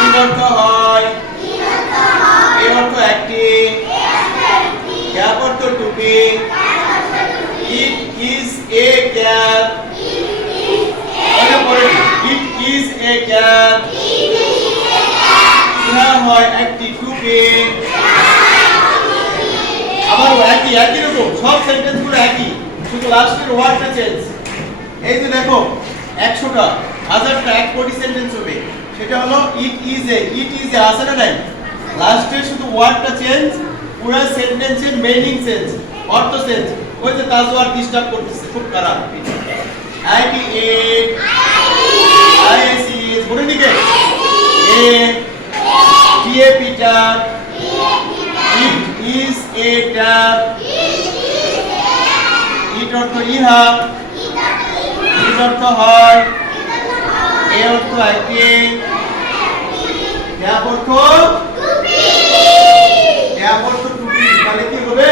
ইট অর্থ হয় এ অর্থ একটি ক্যাপ অর্থ টুপি ইট is A cap it is A cap ইহা হয় একটি টুপি আবার একই একই রকম সব সেন্টেন্সগুলো একই শুধু লাস্টের ওয়ার্ডটা চেঞ্জ এই যে দেখো 100টা 1000টা এক কোটি সেন্টেন্স হবে সেটা হলো ইট ইজ এ আছে না নাই লাস্টের শুধু ওয়ার্ডটা চেঞ্জ পুরো সেন্টেন্সের মিনিং চেঞ্জ অর্থ চেঞ্জ ওই যে তাজওয়ার ডিস্টার্ব করতেছে খুব খারাপ আইটি এ আইএসি বলে দিকে a PA Peter it is a tap it অর্থ ইহা ইট অর্থ হয় এ অর্থ একটি ট্যাপ অর্থ ট্যাপ অর্থ টুপি তাহলে কি হবে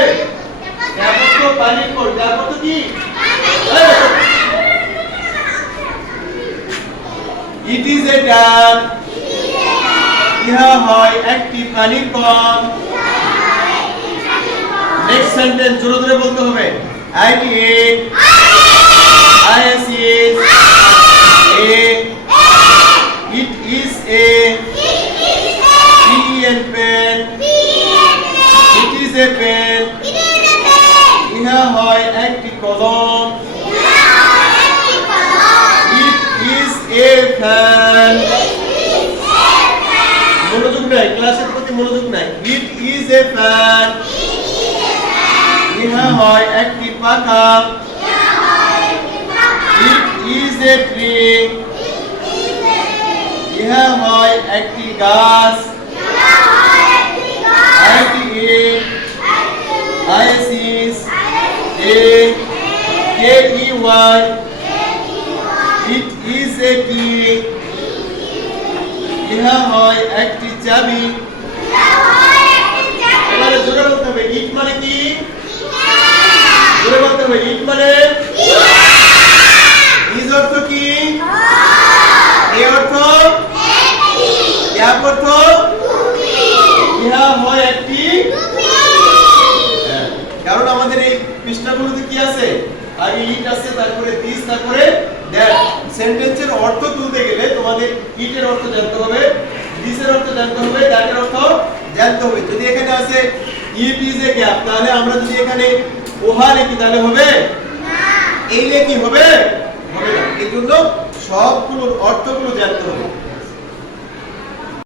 ট্যাপ অর্থ পানির কল ট্যাপ অর্থ কি ইট ইজ এ ট্যাপ ইহা হয় একটি পানির কল নেক্সট সেন্টেন্স জোরে জোরে বলতে হবে IT A IS is a it is a PN pen it is a pen ইহা হয় একটি কলম ইট ইজ এ ফ্যান মনোযোগ নাই ক্লাসের প্রতি মনোযোগ নাই ইট ইজ এ ফ্যান ইহা হয় একটি পাখা ইট ইজ এ ট্রি ইহা হয় একটি গাছ it a IACS a K E Y it is a key ইহা হয় একটি চাবি এবারে জোরে বলতে হবে ইট মানে কি জোরে বলতে হবে ইট মানে ইজ অর্থ কি এ অর্থ ক্যাপ অর্থ ইহা হয় একটি কারণ আমাদের এই পৃষ্ঠাগুলোতে কি আছে আগে ইট আছে তারপরে দিস তারপরে দ্যাট সেন্টেন্সের অর্থ তুলতে গেলে তোমাদের ইটের অর্থ জানতে হবে দিসের অর্থ জানতে হবে দ্যাটের অর্থ জানতে হবে যদি এখানে আছে ইট ইজ এ ক্যাপ তাহলে আমরা যদি এখানে ওহা লিখি তাহলে হবে না এই লিখে কি হবে হবে না এই জন্য সবগুলোর অর্থগুলো জানতে হবে